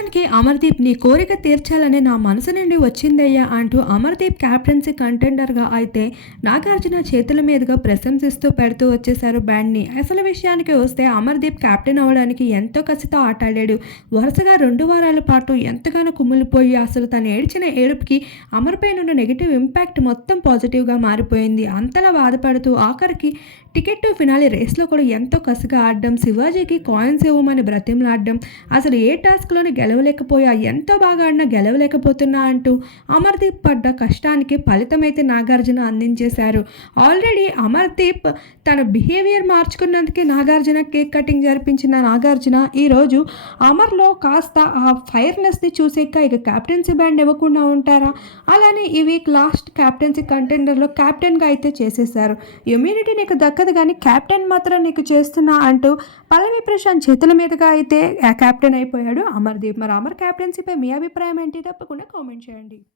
మొత్తానికి అమర్దీప్ నీ కోరిక తీర్చాలని నా మనసు నుండి వచ్చిందయ్యా అంటూ అమర్దీప్ క్యాప్టెన్సీ కంటెండర్గా అయితే నాగార్జున చేతుల మీదుగా ప్రశంసిస్తూ పెడుతూ వచ్చేశారు బ్యాండ్ని. అసలు విషయానికి వస్తే అమర్దీప్ కెప్టెన్ అవ్వడానికి ఎంతో కసితో ఆటాడాడు. వరుసగా రెండు వారాల పాటు ఎంతగానో కుమ్ములిపోయి అసలు తను ఏడ్చిన ఏడుపుకి అమర్పై ఉన్న నెగిటివ్ ఇంపాక్ట్ మొత్తం పాజిటివ్గా మారిపోయింది. అంతలా బాధపడుతూ ఆఖరికి టికెట్ టు ఫినాలి రేస్లో కూడా ఎంతో కసిగా ఆడడం శివాజీకి కాయిన్స్ ఇవ్వమని బ్రతిమలాడడం అసలు ఏ టాస్క్లోని గెలవలేకపోయా? ఎంతో బాగా ఆడినా గెలవలేకపోతున్నా అంటూ అమర్దీప్ పడ్డ కష్టానికి ఫలితమైతే నాగార్జున అందించేశారు. ఆల్రెడీ అమర్దీప్ తన బిహేవియర్ మార్చుకున్నందుకే నాగార్జున కేక్ కటింగ్ జరిపించిన నాగార్జున ఈరోజు అమర్లో కాస్త ఆ ఫైర్నెస్ని చూసాక ఇక క్యాప్టెన్సీ బ్యాండ్ ఇవ్వకుండా ఉంటారా? అలానే ఈ వీక్ లాస్ట్ క్యాప్టెన్సీ కంటెండర్లో క్యాప్టెన్గా అయితే చేసేశారు. ఇమ్యూనిటీ నీకు దక్కదు కానీ క్యాప్టెన్ మాత్రం నీకు చేస్తున్నా అంటూ పల్లవి ప్రశాంత్ చేతుల మీదుగా అయితే క్యాప్టెన్ అయిపోయాడు అమర్దీప్. మరి అమర్ క్యాప్టెన్సీపై మీ అభిప్రాయం ఏంటి? తప్పకుండా కామెంట్ చేయండి.